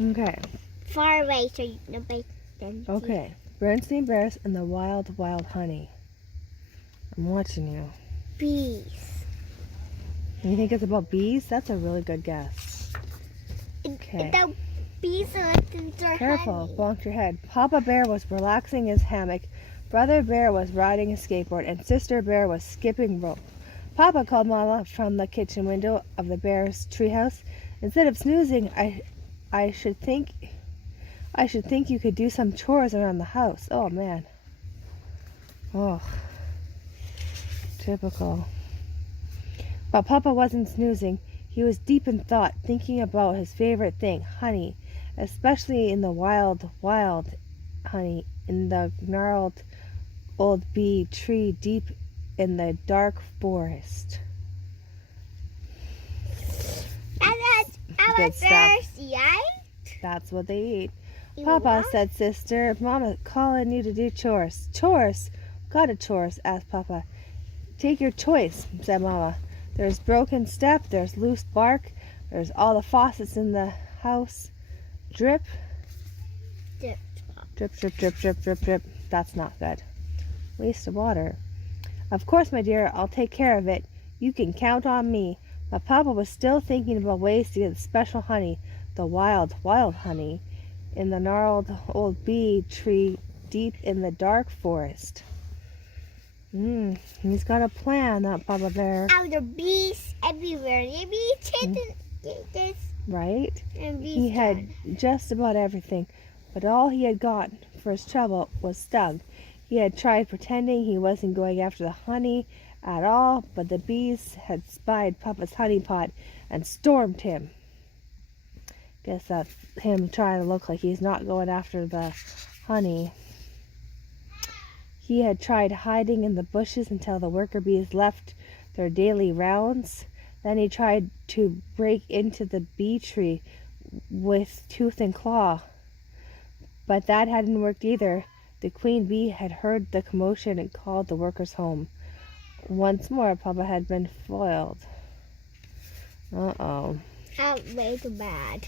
Okay. Far away so nobody can see. Okay. Berenstain Bears and the Wild, Wild Honey. I'm watching you. Bees. You think it's about bees? That's a really good guess. Okay. The bees are looking for Careful, honey. bonk your head. Papa Bear was relaxing his hammock. Brother Bear was riding a skateboard, and Sister Bear was skipping rope. Papa called Mama from the kitchen window of the bear's treehouse. Instead of snoozing, I should think you could do some chores around the house. Oh man. Oh. Typical. But Papa wasn't snoozing. He was deep in thought, thinking about his favorite thing, honey, especially in the wild, wild honey, in the gnarled old bee tree deep in the dark forest. Good stuff. That's what they eat. Papa said, Sister, Mama calling you to do chores. Chores? Got a chores? Asked Papa. Take your choice, said Mama. There's broken step, there's loose bark, there's all the faucets in the house. Drip. Drip. Drip, drip, drip, drip, drip, drip. That's not good. Waste of water. Of course, my dear, I'll take care of it. You can count on me. But Papa was still thinking about ways to get the special honey, the wild, wild honey, in the gnarled old bee tree deep in the dark forest. He's got a plan, that Papa Bear. There are bees everywhere. Maybe this. Right? And bees He had just about everything, but all he had got for his trouble was stung. He had tried pretending he wasn't going after the honey at all, but the bees had spied Papa's honey pot and stormed him. Guess that's him trying to look like he's not going after the honey. He had tried hiding in the bushes until the worker bees left their daily rounds. Then he tried to break into the bee tree with tooth and claw. But that hadn't worked either. The queen bee had heard the commotion and called the workers home. Once more, Papa had been foiled. Uh-oh. Way too bad.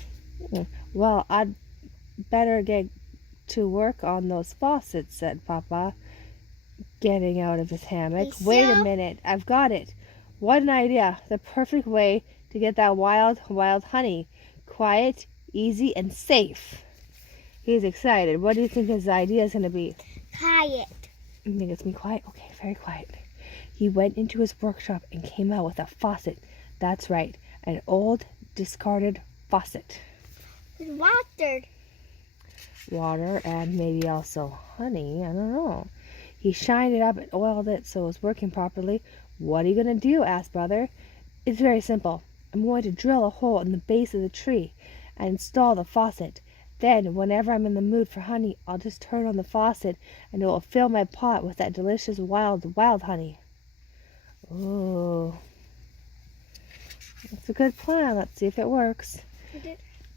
Well, I'd better get to work on those faucets, said Papa, getting out of his hammock. Wait a minute, I've got it. What an idea. The perfect way to get that wild, wild honey. Quiet, easy, and safe. He's excited. What do you think his idea is going to be? Quiet. You think it's going to be quiet? Okay, very quiet. He went into his workshop and came out with a faucet. That's right, an old, discarded faucet. With water. Water and maybe also honey. I don't know. He shined it up and oiled it so it was working properly. What are you going to do? Asked Brother. It's very simple. I'm going to drill a hole in the base of the tree and install the faucet. Then, whenever I'm in the mood for honey, I'll just turn on the faucet and it will fill my pot with that delicious wild, wild honey. Ooh. That's a good plan. Let's see if it works.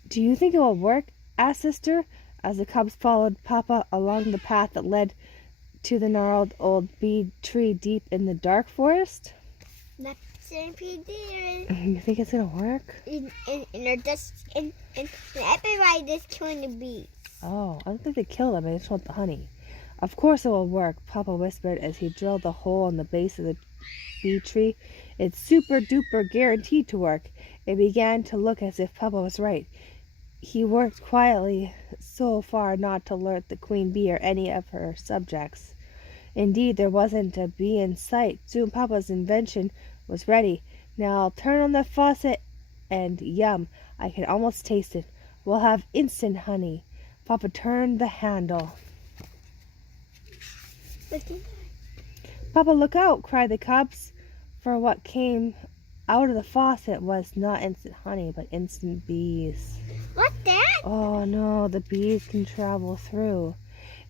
Do you think it will work? Asked Sister, as the cubs followed Papa along the path that led to the gnarled old bee tree deep in the dark forest. That's pretty You think it's gonna work? And everybody just killing the bees. Oh, I don't think they kill them. I just want the honey. Of course it will work, Papa whispered as he drilled the hole in the base of the bee tree. It's super duper guaranteed to work. It began to look as if Papa was right. He worked quietly, so far not to alert the queen bee or any of her subjects. Indeed, there wasn't a bee in sight. Soon Papa's invention was ready. Now I'll turn on the faucet and yum, I can almost taste it. We'll have instant honey. Papa turned the handle. Papa, look out, cried the cubs, for what came out of the faucet was not instant honey, but instant bees. What's that? Oh no, the bees can travel through.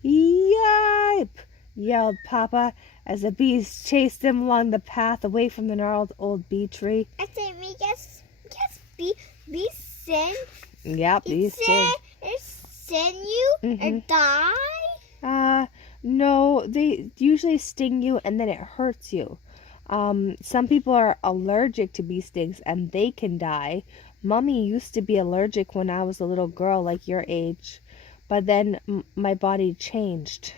Yipe! Yelled Papa as the bees chased them along the path away from the gnarled old bee tree. I say, we guess bees sin. Yep, bees Sin you or die? No, they usually sting you and then it hurts you. Some people are allergic to bee stings and they can die, Mummy used to be allergic when I was a little girl like your age, but then my body changed.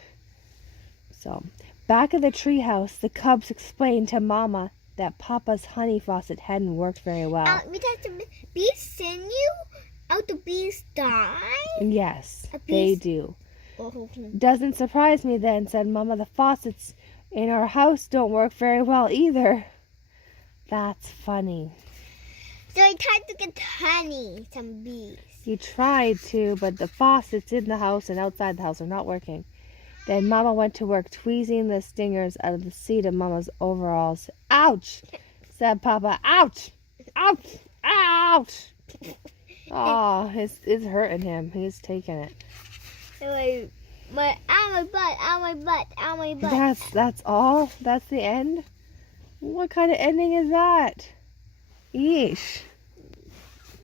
So, back at the treehouse, the cubs explained to Mama that Papa's honey faucet hadn't worked very well. Because the bees send you out, the bees die? Yes, A they bees- do. Oh. Doesn't surprise me then, said Mama. The faucets in our house don't work very well either. That's funny. So I tried to get honey, some bees. You tried to, but the faucets in the house and outside the house are not working. Then Mama went to work tweezing the stingers out of the seat of Mama's overalls. Ouch, said Papa. Ouch, ouch, ouch. Oh, it's hurting him. He's taking it. Ow my butt, ow my butt, ow my butt. That's all? That's the end? What kind of ending is that? Yeesh.